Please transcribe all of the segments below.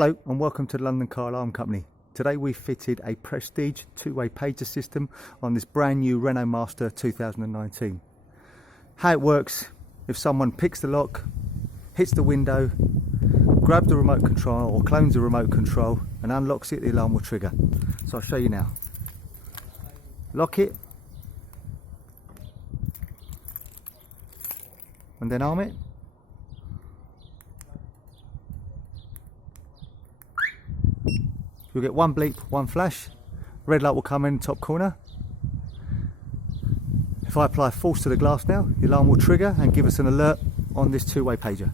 Hello and welcome to the London Car Alarm Company. Today we fitted a Prestige two-way pager system on this brand new Renault Master 2019. How it works: if someone picks the lock, hits the window, grabs the remote control or clones the remote control and unlocks it, the alarm will trigger. So I'll show you now. Lock it and then arm it. You'll get one bleep, one flash. Red light will come in the top corner. If I apply force to the glass now, the alarm will trigger and give us an alert on this two-way pager.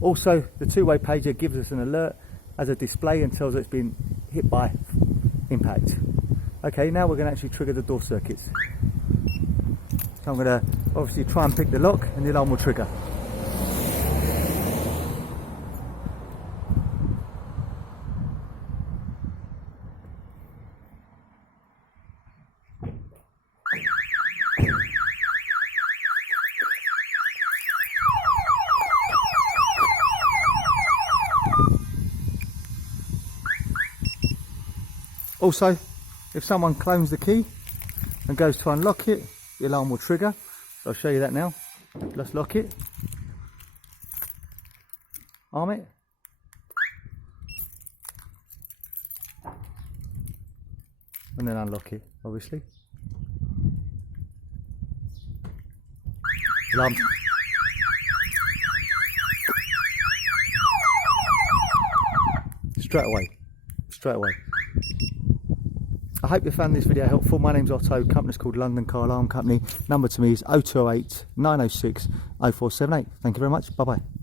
Also, the two-way pager gives us an alert as a display and tells us it's been hit by impact. Okay, now we're going to actually trigger the door circuits. So I'm going to obviously try and pick the lock and the alarm will trigger. Also, if someone clones the key and goes to unlock it, the alarm will trigger. I'll show you that now. Let's lock it, arm it, and then unlock it, obviously. Alarm. Straight away. I hope you found this video helpful. My name's Otto, company's called London Car Alarm Company. Number to me is 0208 906 0478. Thank you very much. Bye bye.